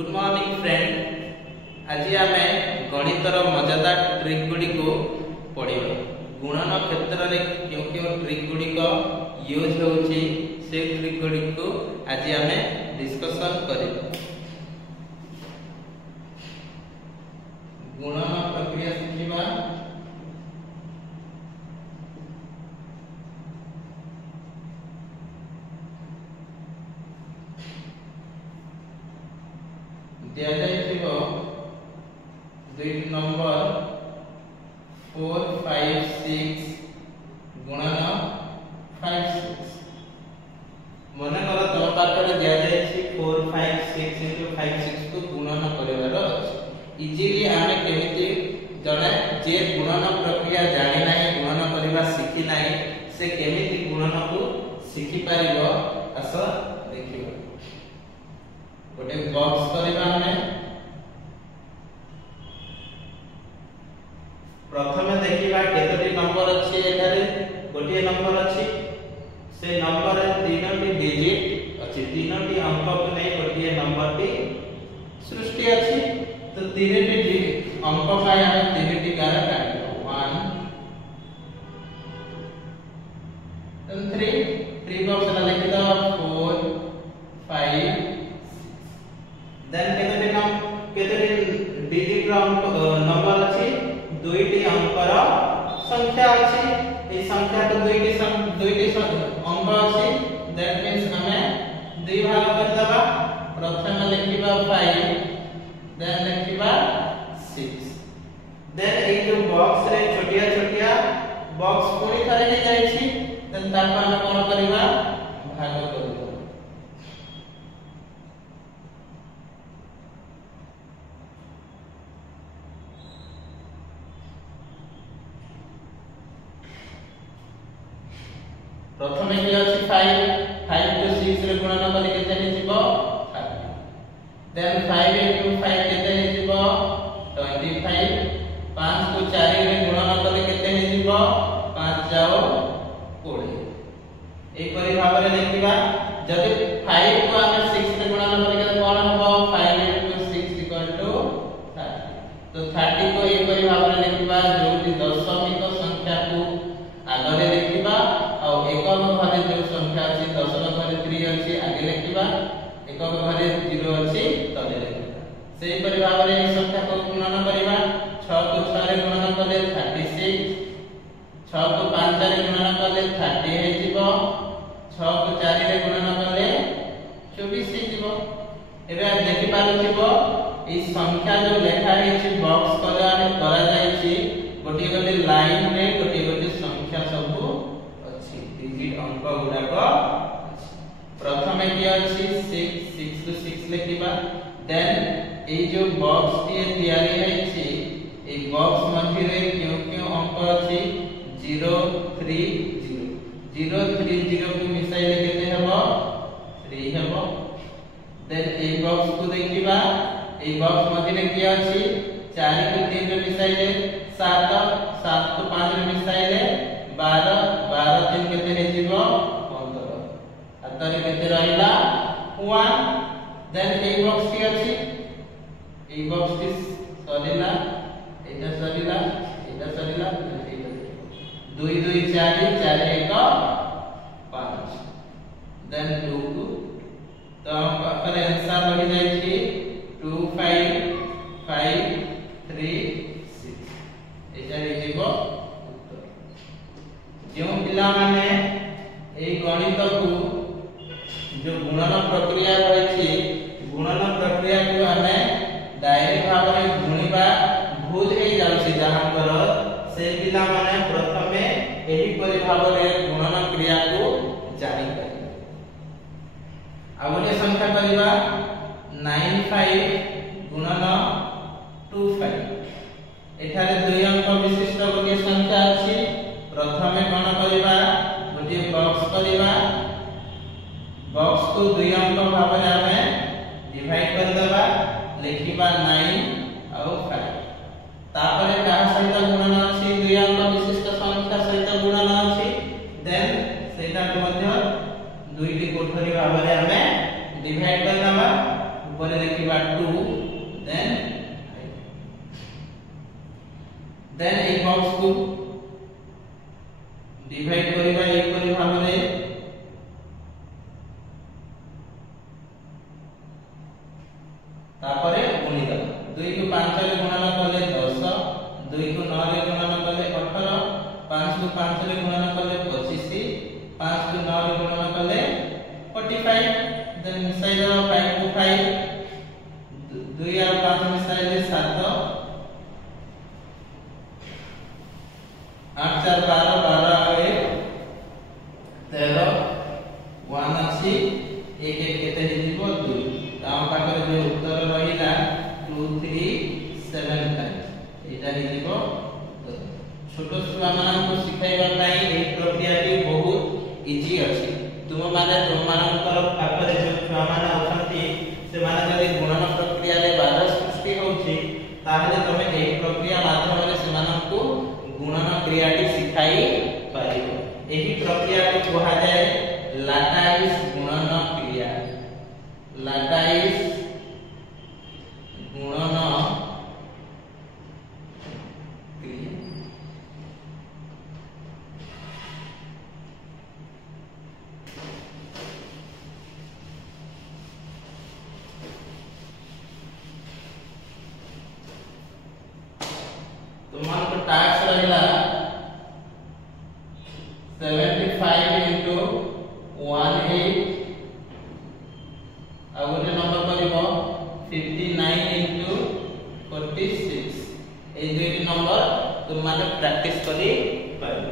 Good morning friend. आज आम गणितर मजादार trick Gudi को पढ़ा। गुणन क्षेत्र में क्यों क्यों ट्रिक गुड़िक यूज होची से ट्रिक गुड़ी को आज आम डिस्कशन करें। गुणन प्रक्रिया शिखा। दिया जाइथिबो दुई नंबर 4 5 6 गुणन 5 6 मने कर तुम पाठरे दिया जाइछि 4 5 6 into 5 6 को गुणन करिवार अछि। इजीली आमे केमिति जने जे गुणन प्रक्रिया जानि नाही गुणन करिवा सिखि नाही से केमिति गुणन को सिखि पारिबो आस देखिबो। गोटे बॉक्स करबा हमें प्रथमे देखिबा केतोटी नंबर अछि। एठारे गोटे नंबर अछि से नंबर रे तीनोटी डिजिट अछि। तीनोटी अंक को नै गोटे नंबर टी सृष्टि अछि। तो तीनोटी अंक पाए हमें तीनोटी गार काटिबो 1 3 बॉक्स ला लिखि दो 4 5 देन केतोटी डिजिट अंक नंबर अछि दुईटी अंकर संख्या अछि। ए संख्या तो दुईटी अंक अछि। दैट मींस हमें दुई भाग कर देबा। प्रथम लिखिबा 5 देन लिखिबा 6 देन ए जो बॉक्स रे छोटिया छोटिया बॉक्स पूरी थारे हे जाय छी। देन ताको हम कोन करिबा भाग करबा। प्रथमे कि अछि 5 को 6 रे गुणन कले केते हे जिवो 30। देन 5 into 5 केते हे जिवो 25। 5 को 4 रे गुणन कले केते हे जिवो 5 जाओ 20। एक परि भाव रे देखिबा जदि 5 को हम 6 रे गुणन कले केते कोन हबो 5 into 6 equal to 30। तो 30 को एक परि भाव रे देखिबा जोटी दशमिक संख्या को आगरे देखिबा और एकम घरे जो संख्या अछि दशम घरे 3 अछि आगे लिखिबा। एकम घरे 0 अछि तले लिखिबा। सेही परि भाव रे ए संख्या को गुणन करिबा। 6 को 6 रे गुणन कले 36। 6 को 5 रे गुणन कले 30 हे जिवो। 6 को 4 रे गुणन कले 24 हे जिवो। एबे देखि पारुथिबो ए संख्या जो लेखा हेछि बॉक्स करा जायछि गोटी गोटी लाइन रे गोटी गोटी संख्या सब डिजिट अंक गुडा को प्रथमे कि अछि 6 to 6 लिखिबा। देन ए जो बॉक्स टी तयारी हेछि ए बॉक्स मझी रे क्यों अंक अछि 0 3 0 0 3 0 को मिसाइले केते हेबो 3 हेबो। देन ए बॉक्स को देखिबा। ए बॉक्स मझी रे कि अछि 4 को 3 रे मिसाइले 7 7 को 5 रे मिसाइले 12 12 3 केते हे जिवो 15। अतरे केते रहिला 1। देन ए बॉक्स की अछि ए बॉक्स की सरिला एटा सरिला 2 2 4 4 1 5 देन 2 तो हम अपने आंसर रहि जाय छी 2 5 5 3 6 एटा रे जिवो। जो पिला माने ए गणित को जो गुणन प्रक्रिया रही गुणन प्रक्रिया को हमें डायरेक्ट भाव में गुणिबा भूल हे जाउछि जहांकर से पिला माने प्रथमे एही परि भाव रे गुणन क्रिया को जानि पाए। आउने संख्या करिबा 95 गुणन 25। एठारे दुई अंक विशिष्ट गोटे संख्या अछि। प्रथमे कोन करिबा गोटे बॉक्स करिबा। बॉक्स को दुई अंक भाव में हमें डिवाइड कर देबा। लिखिबा 9 और 5। तापरे कहा सहित गुणन अछि दुई अंक विशिष्ट संख्या सहित गुणन अछि। देन सेटा को मध्य दुईटी कोठरी भाव में हमें डिवाइड कर देबा। ऊपर लिखिबा 2 देन ए बॉक्स को डिवाइड करिबा एपरि भाबरे तापरे गुणी दबा 2 को 5 रे गुणन कले 10 2 को 9 रे गुणन कले 18 5 को 5 रे गुणन कले 25 5 को 9 रे गुणन कले 45 देन मिसाइल 5 को 5 2 और 5 मिसाइल 7 8 4 12 12 आए 13 1 अछि 1 1 केते हिजिबो 2 ताम पाखरे जे उत्तर रहिला 2 3 7 टाइम एटा हिजिबो छोट छुआ मानन को सिखाइबा पई ए प्रक्रियाटी बहुत इजी अछि तुम माने तुममानकर पाखरे जे छुआ माने अछंती से माने जदि गुणन प्रक्रिया रे बाधा सृष्टि होछि ताहले तमे ए प्रक्रिया माध्यम रे से मानन को गुणन क्रियाटी सिखाई पारिबो एही प्रक्रिया को कहा जाय लाटाइस गुणन क्रिया लाटाइस गुणन क्रिया तुमान को टास्क रहिला 75 into 18 आउटे नंबर करिवो 59 into 46 ए दुईटी नंबर तुम माने प्रैक्टिस करी पाइबो।